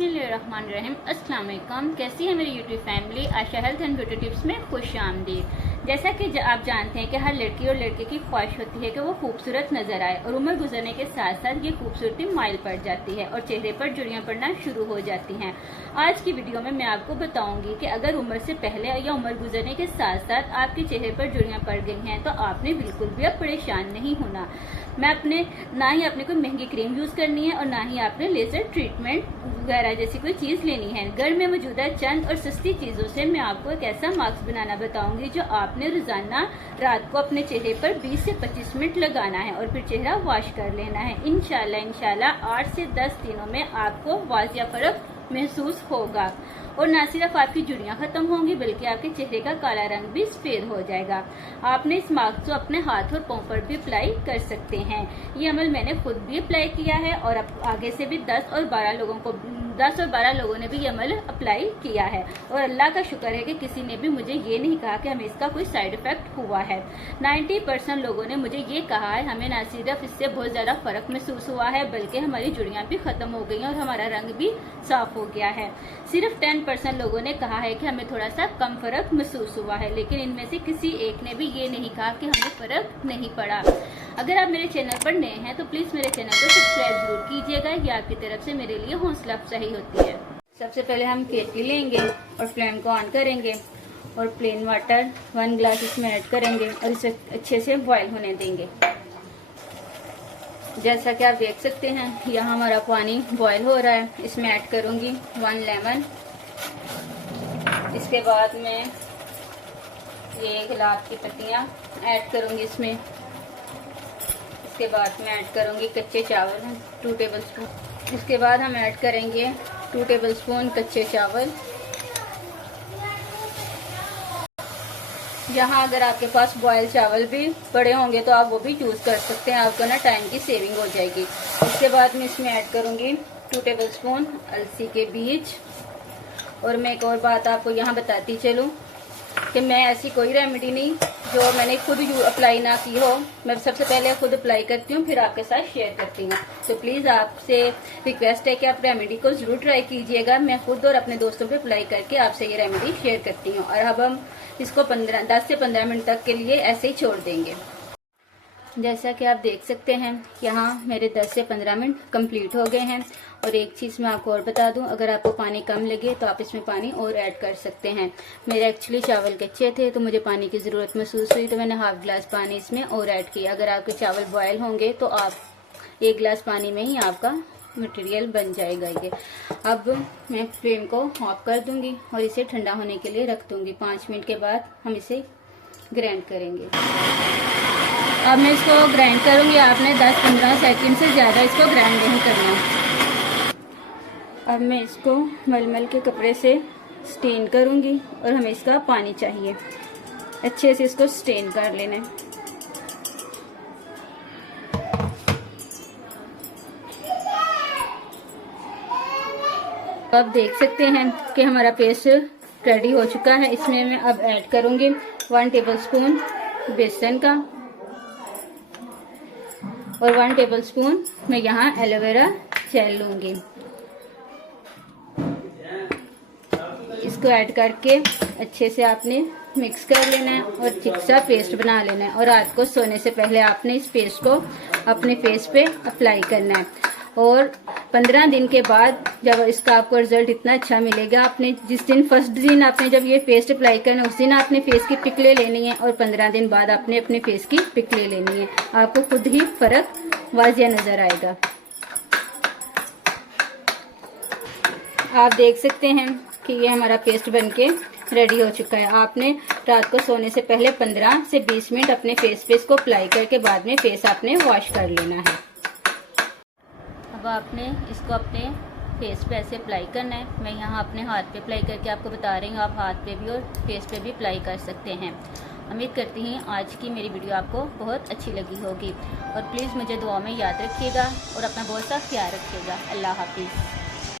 बिस्मिल्लाहिर्रहमानिर्रहीम। अस्सलाम वालेकुम। कैसी है मेरी YouTube family. Asha health and beauty tips में खुश आमदीद। जैसा कि आप जानते हैं कि हर लड़की और लड़के की ख्वाहिश होती है कि वो खूबसूरत नजर आए और उम्र गुजरने के साथ साथ ये खूबसूरती माइल पड़ जाती है और चेहरे पर झुर्रियां पड़ना शुरू हो जाती हैं। आज की वीडियो में मैं आपको बताऊंगी कि अगर उम्र से पहले या उम्र गुजरने के साथ साथ आपके चेहरे पर झुर्रियां पड़ गई हैं तो आपने बिल्कुल भी अब परेशान नहीं होना। ना ही आपने कोई महंगी क्रीम यूज करनी है और ना ही आपने लेजर ट्रीटमेंट वगैरह जैसी कोई चीज लेनी है। घर में मौजूदा चंद और सस्ती चीजों से मैं आपको एक ऐसा मास्क बनाना बताऊंगी जो आपने रोजाना रात को अपने चेहरे पर 20 से 25 मिनट लगाना है और फिर चेहरा वॉश कर लेना है। इंशाल्लाह 8 से 10 दिनों में आपको वाजिया फर्क महसूस होगा और न सिर्फ आपकी झुर्रियां खत्म होंगी बल्कि आपके चेहरे का काला रंग भी सफेद हो जाएगा। आपने इस मास्क को अपने हाथ और पांव पर भी अप्लाई कर सकते हैं। ये अमल मैंने खुद भी अप्लाई किया है और अब आगे से भी 10 और 12 लोगों ने भी ये अमल अप्लाई किया है और अल्लाह का शुक्र है कि किसी ने भी मुझे ये नहीं कहा कि हमें इसका कोई साइड इफेक्ट हुआ है। 90% लोगों ने मुझे ये कहा है हमें न सिर्फ इससे बहुत ज्यादा फर्क महसूस हुआ है बल्कि हमारी झुर्रियां भी खत्म हो गई हैं और हमारा रंग भी साफ हो गया है। सिर्फ 10% लोगों ने कहा है कि हमें थोड़ा सा कम फर्क महसूस हुआ है, लेकिन इनमें से किसी एक ने भी ये नहीं कहा कि हमें फर्क नहीं पड़ा। अगर आप मेरे चैनल पर नए हैं तो प्लीज मेरे चैनल को सब्सक्राइब जरूर कीजिएगा। ये आपकी तरफ से मेरे लिए हौसला अफजाई होती है। सबसे पहले हम केतली लेंगे और फ्लेम को ऑन करेंगे और प्लेन वाटर 1 ग्लास इसमें ऐड करेंगे और इसे अच्छे से बॉईल होने देंगे। जैसा कि आप देख सकते हैं यहाँ हमारा पानी बॉईल हो रहा है। इसमें ऐड करूंगी 1 लेमन। इसके बाद मैं ये गुलाब की पत्तियां ऐड करूंगी इसमें। इसके बाद मैं ऐड करूंगी कच्चे चावल 2 टेबलस्पून। इसके बाद हम ऐड करेंगे 2 टेबलस्पून कच्चे चावल। यहाँ अगर आपके पास बॉयल चावल भी पड़े होंगे तो आप वो भी यूज़ कर सकते हैं, आपको ना टाइम की सेविंग हो जाएगी। इसके बाद मैं इसमें ऐड करूँगी 2 टेबलस्पून अलसी के बीज। और मैं एक और बात आपको यहाँ बताती चलूँ कि मैं ऐसी कोई रेमेडी नहीं जो मैंने खुद अप्लाई ना की हो, मैं सबसे पहले खुद अप्लाई करती हूँ फिर आपके साथ शेयर करती हूँ। तो प्लीज़ आपसे रिक्वेस्ट है कि आप रेमेडी को ज़रूर ट्राई कीजिएगा। मैं खुद और अपने दोस्तों पे अप्लाई करके आपसे ये रेमेडी शेयर करती हूँ। और अब हम इसको 10 से 15 मिनट तक के लिए ऐसे ही छोड़ देंगे। जैसा कि आप देख सकते हैं यहाँ मेरे 10 से 15 मिनट कंप्लीट हो गए हैं। और एक चीज़ मैं आपको और बता दूं, अगर आपको पानी कम लगे तो आप इसमें पानी और ऐड कर सकते हैं। मेरे एक्चुअली चावल कच्चे थे तो मुझे पानी की ज़रूरत महसूस हुई तो मैंने हाफ ग्लास पानी इसमें और ऐड किया। अगर आपके चावल बॉयल होंगे तो आप 1 ग्लास पानी में ही आपका मटेरियल बन जाएगा ये। अब मैं फ्लेम को ऑफ कर दूंगी और इसे ठंडा होने के लिए रख दूंगी। 5 मिनट के बाद हम इसे ग्राइंड करेंगे। अब मैं इसको ग्राइंड करूंगी। आपने 10-15 सेकंड से ज़्यादा इसको ग्राइंड नहीं करना। अब मैं इसको मलमल के कपड़े से स्टेन करूंगी और हमें इसका पानी चाहिए। अच्छे से इसको स्टेन कर लेना है। अब देख सकते हैं कि हमारा पेस्ट रेडी हो चुका है। इसमें मैं अब ऐड करूंगी 1 टेबलस्पून बेसन का और 1 टेबलस्पून मैं यहाँ एलोवेरा जेल लूंगी। इसको ऐड करके अच्छे से आपने मिक्स कर लेना है और थिक सा पेस्ट बना लेना है। और रात को सोने से पहले आपने इस पेस्ट को अपने फेस पे अप्लाई करना है। और 15 दिन के बाद जब इसका आपको रिजल्ट इतना अच्छा मिलेगा, आपने जिस दिन फर्स्ट दिन आपने जब ये पेस्ट अप्लाई करना उस दिन आपने फेस की पिक ले लेनी है और 15 दिन बाद आपने अपने फेस की पिक ले लेनी है। आपको खुद ही फर्क वाजिया नजर आएगा। आप देख सकते हैं कि ये हमारा पेस्ट बनके रेडी हो चुका है। आपने रात को सोने से पहले 15 से 20 मिनट अपने फेस पे इसको अप्लाई करके बाद में फेस आपने वॉश कर लेना है। अब आपने इसको अपने फेस पे ऐसे अप्लाई करना है। मैं यहाँ अपने हाथ पे अप्लाई करके आपको बता रही हूँ, आप हाथ पे भी और फेस पे भी अप्लाई कर सकते हैं। उम्मीद करती हूँ आज की मेरी वीडियो आपको बहुत अच्छी लगी होगी और प्लीज़ मुझे दुआ में याद रखिएगा और अपना बहुत सा ख्याल रखिएगा। अल्लाह हाफिज़।